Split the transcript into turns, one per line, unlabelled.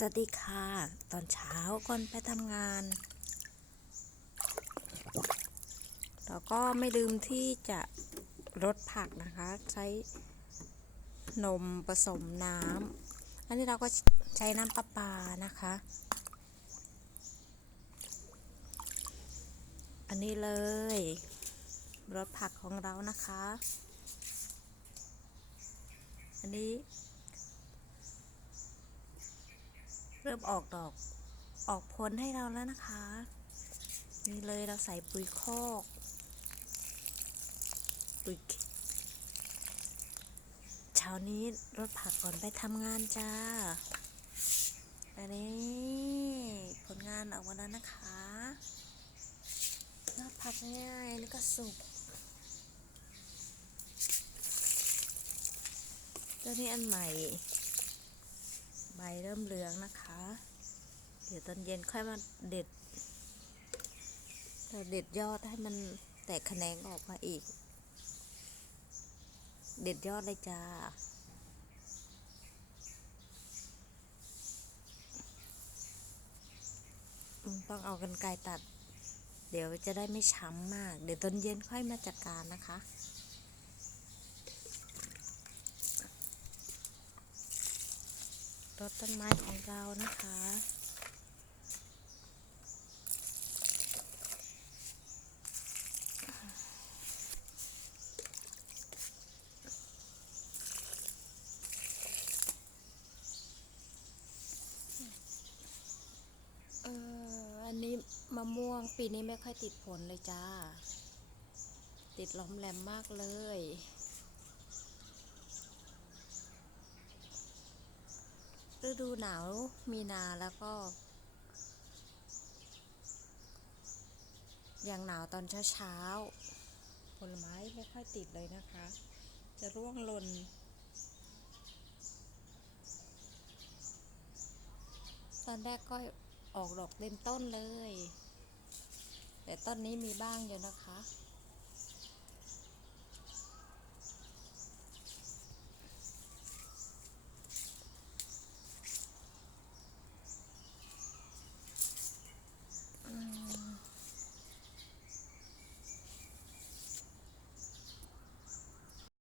สวัสดีค่ะ ตอนเช้าก่อนไปทำงาน แล้วก็ไม่ลืมที่จะรดผักนะคะ ใช้นมผสมน้ำอันนี้เราก็ใช้น้ำประปานะคะ อันนี้เลยรดผักของเรานะคะ อันนี้ เริ่มออกดอกออกผลให้เราแล้วนะคะ นี่เลยเราใส่ปุ๋ยคอกปุ๋ยเช้านี้รถผักก่อนไปทำงานจ้าอันนี้ผลงานออกมาแล้วนะคะรถผักง่ายแล้วก็สุกตัวนี้อันใหม่ เริ่มเหลืองนะคะ เดี๋ยวตอนเย็นค่อยมาเด็ดเราเด็ดยอดให้มันแตกแขนงออกมาอีก เด็ดยอดเลยจ้าต้องเอากันไกรตัด เดี๋ยวจะได้ไม่ช้ำมาก เดี๋ยวตอนเย็นค่อยมาจัดการนะคะ รถต้นไม้ของเรานะคะ เออ อันนี้มะม่วงปีนี้ไม่ค่อยติดผลเลยจ้า ติดล้อมแหลมมากเลย ฤดูหนาวมีนาแล้วก็ย่างหนาวตอนเช้าเช้าผลไม้ไม่ค่อยติดเลยนะคะ จะร่วงหล่นตอนแรกก็ออกดอกเต็มต้นเลย แต่ต้นนี้มีบ้างอยู่นะคะ